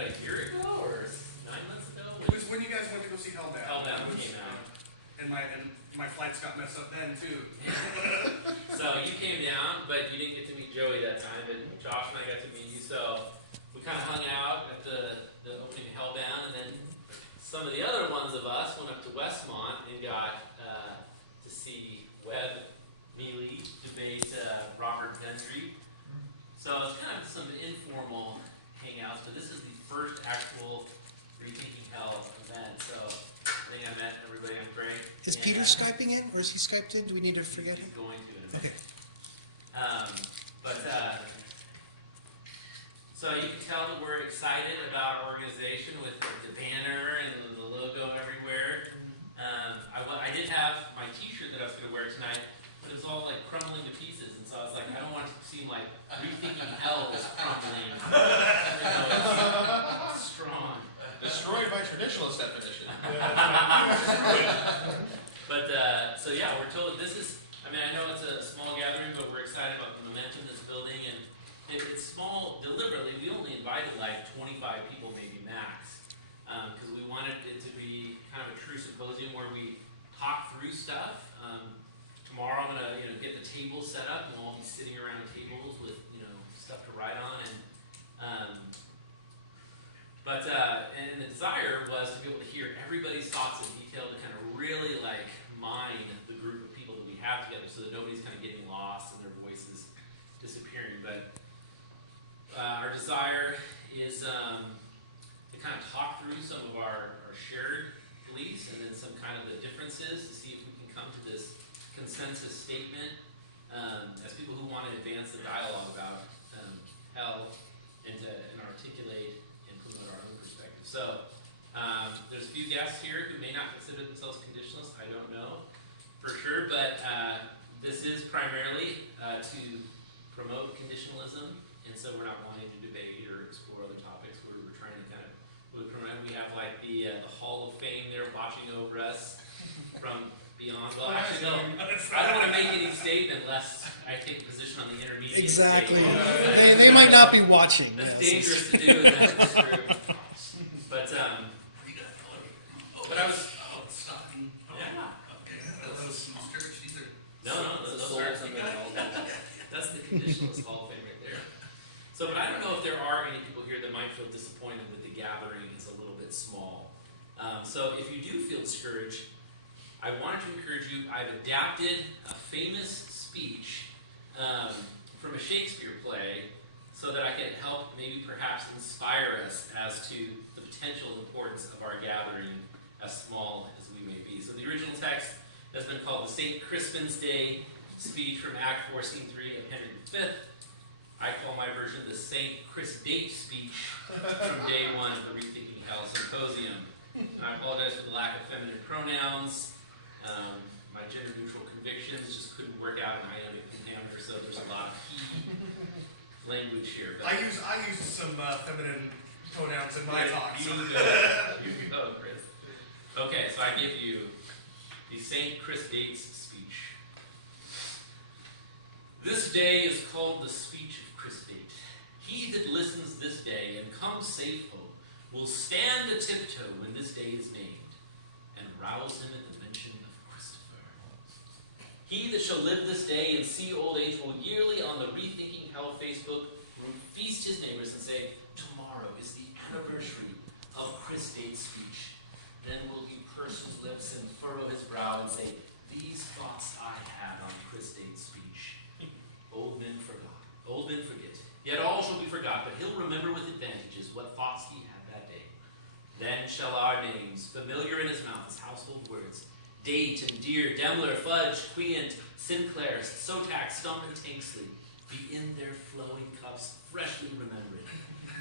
that a year ago or 9 months ago? It was when you guys went to go see Hellbound. Hellbound came out. And my flights got messed up then too. So you came down, but you didn't get to meet Joey that time. But Josh and I got to meet you. So we kind of hung out at the opening of Hellbound, and then some of the other ones of us went up to Westmont and got to see Webb Mealy debate Robert Ventry. So it's kind of some informal hangouts, but this is the first actual Rethinking Hell event. So I think I met everybody. I'm great. Is Peter Skyping in, or is he Skyped in? Do we need to forget him? He's going to in a minute. Okay. So you can tell that we're excited about our organization with the banner and the logo everywhere. I did have my T-shirt that I was going to wear tonight, but it was all like crumbling to pieces, and so I was like, I don't want it to seem like Rethinking Hell is crumbling. It's strong. Destroyed by traditionalist definition. But so yeah, we're told this is. I mean, I know it's a small gathering, but we're excited about the momentum that's building, and it's small deliberately. We only invited like 25 people, maybe max, because we wanted it to be kind of a true symposium where we talk through stuff. Tomorrow I'm gonna get the tables set up, and we'll all be sitting around tables with stuff to write on, and and the desire was to be able to hear everybody's thoughts in detail, to kind of really like mine the group of people that we have together, so that nobody's kind of getting lost and their voices disappearing. But our desire is to kind of talk through some of our shared beliefs and then some kind of the differences to see if we can come to this consensus statement as people who want to advance the dialogue about hell and articulate and promote our own perspective. So there's a few guests here who may not consider themselves conditionalists. I don't know for sure, but this is primarily to promote conditionalism, and so we're not wanting to debate or explore other topics. We're trying to kind of we have like the Hall of Fame there watching over us from beyond. Well, actually, no, I don't want to make any statement lest I take a position on the intermediate. Exactly. State. They might not be watching. That's yes. dangerous to do in this group. But I was. Oh, it's stocking. Yeah. Okay. Those small church, these are. No, those are. That's the conditionalist Hall of Fame right there. So, but I don't know if there are any people here that might feel disappointed with the gathering is a little bit small. So if you do feel discouraged, I wanted to encourage you. I've adapted a famous speech from a Shakespeare play so that I can help maybe perhaps inspire us as to the potential importance of our gathering, as small as we may be. So the original text has been called the St. Crispin's Day speech from Act 4, Scene 3 of Henry V. I call my version the St. Chris Date speech from day 1 of the Rethinking Hell Symposium. And I apologize for the lack of feminine pronouns. My gender-neutral convictions just couldn't work out in iambic pentameter, so there's a lot of key language here. But I use some feminine pronouns in my talk. You go, Chris. Okay, so I give you the St. Chris Dates speech. This day is called the speech of Chris Date. He that listens this day and comes safe home will stand a tiptoe when this day is named, and rouse him at the mention of Christopher. He that shall live this day and see old age will yearly on the Rethinking Hell Facebook group feast his neighbors and say, tomorrow is the anniversary of Chris Date's speech. Then will he purse his lips and furrow his brow and say, these thoughts I had on Chris Date's speech. Old men forgot, old men forget. Yet all shall be forgot, but he'll remember with advantages what thoughts he had that day. Then shall our names, familiar in his mouth as household words, Date and Deer, Demler, Fudge, Queant, Sinclair, Sotack, Stump, and Tanksley, be in their flowing cups freshly remembered.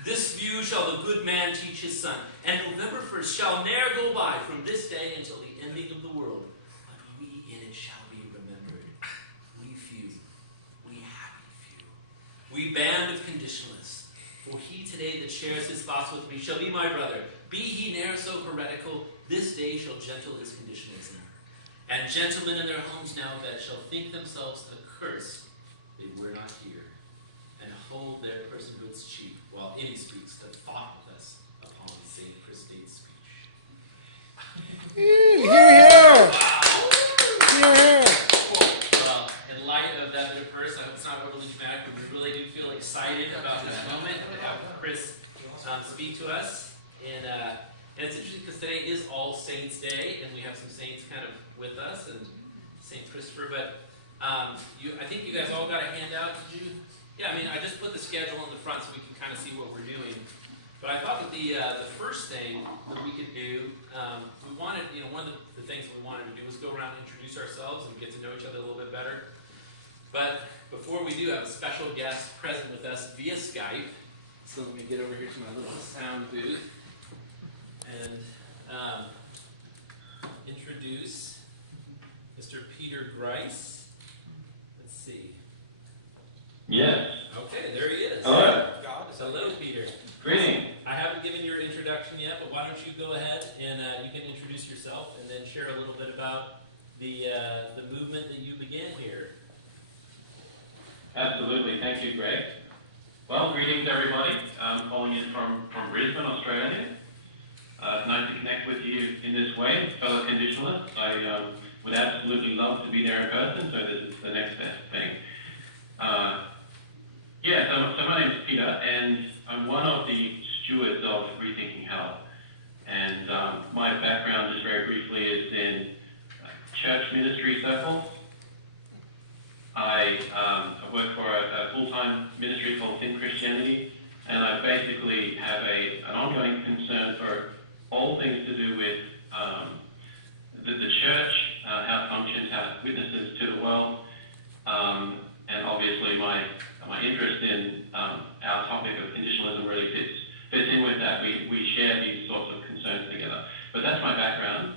This view shall the good man teach his son, and November 1st shall ne'er go by from this day until the ending of the world. But we in it shall be remembered. We few, we happy few. We band of conditionalists. For he today that shares his thoughts with me shall be my brother. Be he ne'er so heretical, this day shall gentle his conditionalism. And gentlemen in their homes now that shall think themselves accursed they were not here, and hold their personhoods cheap, while any speaks that fought with us speak to us. And it's interesting because today is All Saints Day, and we have some saints kind of with us, and St. Christopher. But I think you guys all got a handout. Did you? Yeah, I mean, I just put the schedule in the front so we can kind of see what we're doing. But I thought that the first thing that we could do, we wanted, one of the things that we wanted to do was go around and introduce ourselves and get to know each other a little bit better. But before we do, have a special guest present with us via Skype. So let me get over here to my little sound booth and introduce Mr. Peter Grice. Let's see. Yes. Okay, there he is. Hello. Hello, Peter. Greetings. I haven't given your introduction yet, but why don't you go ahead and you can introduce yourself and then share a little bit about the movement that you began here. Absolutely. Thank you, Greg. Well, greetings, everybody. I'm calling in from Brisbane, Australia. Nice to connect with you in this way, fellow conditionalists. I would absolutely love to be there in person, so this is the next best thing. So my name is Peter, and I'm one of the stewards of Rethinking Health. And my background, just very briefly, is in church ministry circles. I work for a full-time ministry called Thin Christianity, and I basically have an ongoing concern for all things to do with the church, how it functions, how it witnesses to the world, and obviously my interest in our topic of conditionalism really fits in with that. We share these sorts of concerns together. But that's my background.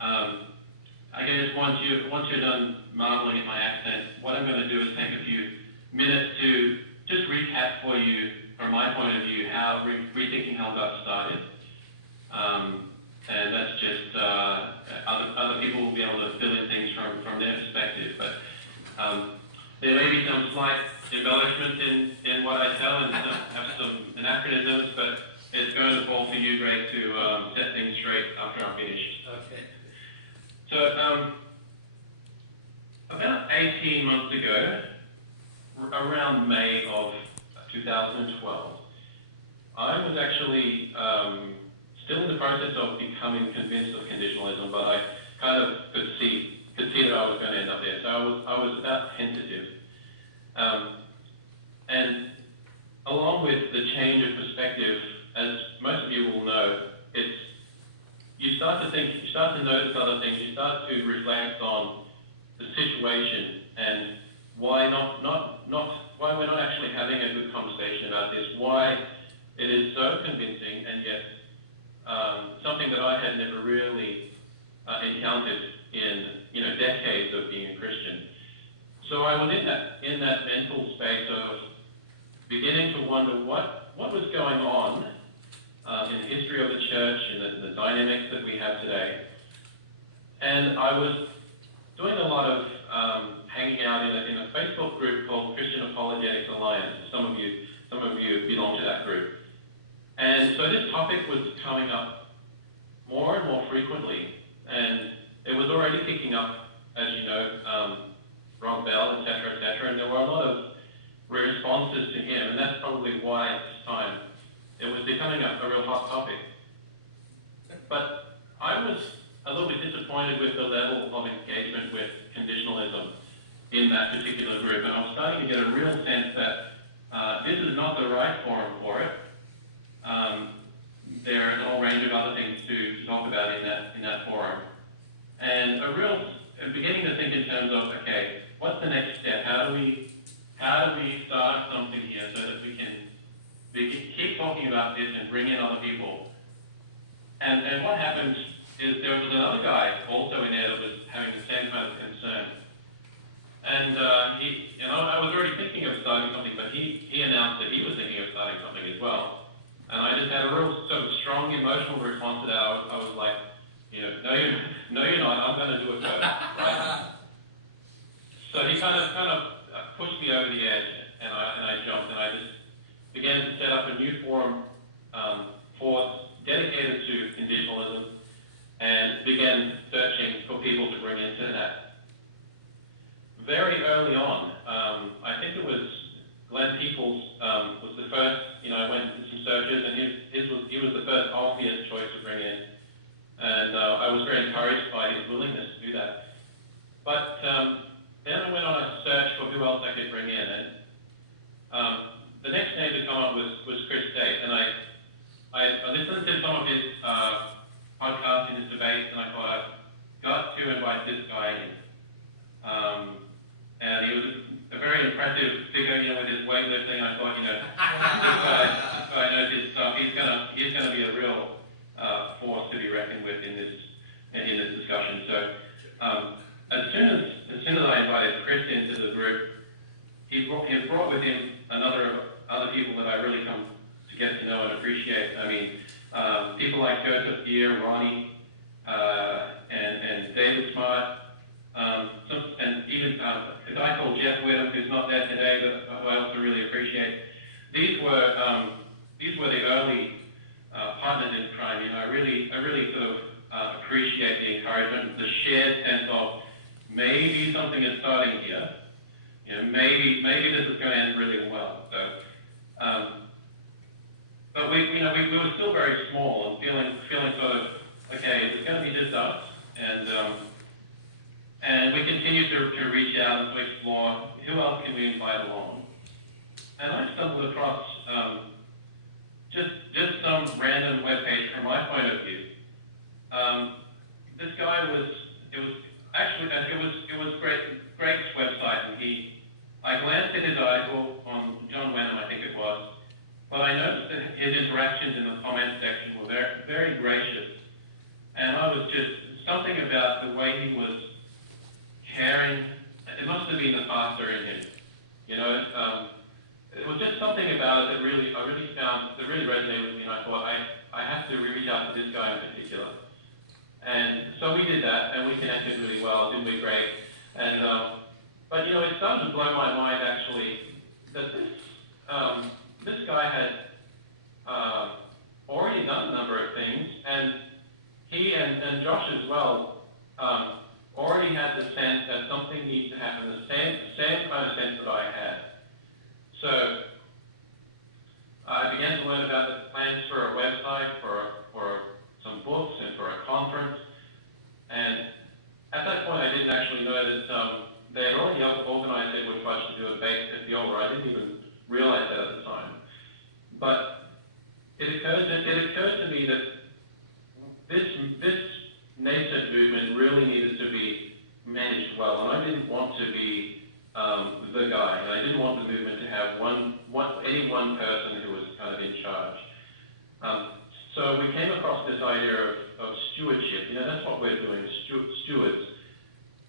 I guess once you're done marveling at my accent, what I'm going to do is take a few minutes to just recap for you, from my point of view, how Rethinking Hell got started. And that's just other people will be able to fill in things from their perspective. But there may be some slight embellishments in what I tell, and have some anachronisms, but it's going to fall for you, Greg, to set things straight after I'm finished. Okay. So, about 18 months ago, around May of 2012, I was actually still in the process of becoming convinced of conditionalism, but I kind of could see that I was going to end up there. So I was about tentative. And along with the change of perspective, as most of you will know, you start to notice other things, you start to reflect on the situation and why why we're not actually having a good conversation about this, why it is so convincing, and yet something that I had never really encountered in decades of being a Christian. So I was in that mental space of beginning to wonder what was going on in the history of the church and the dynamics that we have today. And I was doing a lot of hanging out in a Facebook group called Christian Apologetics Alliance. Some of you belong to that group. And so this topic was coming up more and more frequently, and it was already picking up, as you know, Rob Bell, etc., and there were a lot of responses to him, and that's probably why at this time it was becoming a real hot topic. But I was a little bit disappointed with the level of engagement with conditionalism in that particular group, and I was starting to get a real sense that this is not the right forum for it. There is a whole range of other things to talk about in that forum, and beginning to think in terms of, okay, what's the next step? How do we start something here so that we can keep talking about this and bring in other people? And what happened is there was another guy also in there that was having the same kind of concern. And I was already thinking of starting something, but he announced that he was thinking of starting something as well. And I just had a real sort of strong emotional response to that. I was like, no, you're not. I'm going to do it first, right? So he kind of pushed me over the edge, and I jumped, and I just began to set up a new forum dedicated to conditionalism, and began searching for people to bring into that. Very early on, I think it was Glenn Peoples was the first. I went to some searches, and he was the first obvious choice to bring in. And I was very encouraged by his willingness to do that. But then I went on a search for who else I could bring in, and the next name to come up was Chris Tate, and I listened to some of his podcasts and his debates, and I thought I've got to invite this guy in. And he was a very impressive figure, with his weightlifting. I thought, this guy knows his stuff. He's gonna be a real force to be reckoned with in this discussion. So as soon as I invited Chris into the group, he brought with him other people that I really come to get to know and appreciate. I mean, people like Joseph Gear, Ronnie, and David Smart, and even a guy called Jeff Whittam, who's not there today, but who I also really appreciate. These were the early partners in crime. I really sort of appreciate the encouragement, the shared sense of maybe something is starting here. Maybe this is going to end really well. So, but we were still very small and feeling sort of, okay, it's going to be just us, and we continued to reach out and to explore who else can we invite along. And I stumbled across just some random webpage from my point of view. This guy was Greg's website, and I glanced at his article on John Wenham, I think it was, but I noticed that his interactions in the comment section were very, very gracious, and I was just something about the way he was caring. It must have been the pastor in him, It was just something about it that I really found that really resonated with me, and I thought I have to reach out to this guy in particular. And so we did that, and we connected really well, didn't we, Greg? And but it started to blow my mind actually that this guy had already done a number of things, and he and Josh as well already had the sense that something needs to happen, the same kind of sense that I had. So I began to learn about the plans for a website, for some books, and for a conference. And at that point, I didn't actually know that they had already organized Edward Fudge to do a debate at the Alder. I didn't even realize that at the time. But it occurred to me that this nascent movement really needed to be managed well, and I didn't want to be the guy. And I didn't want the movement to have any one person who was kind of in charge. So we came across this idea of stewardship. That's what we're doing, stewards.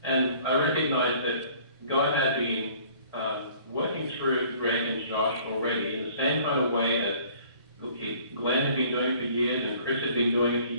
And I recognized that God had been working through Greg and Josh already in the same kind of way that Glenn had been doing for years and Chris had been doing it for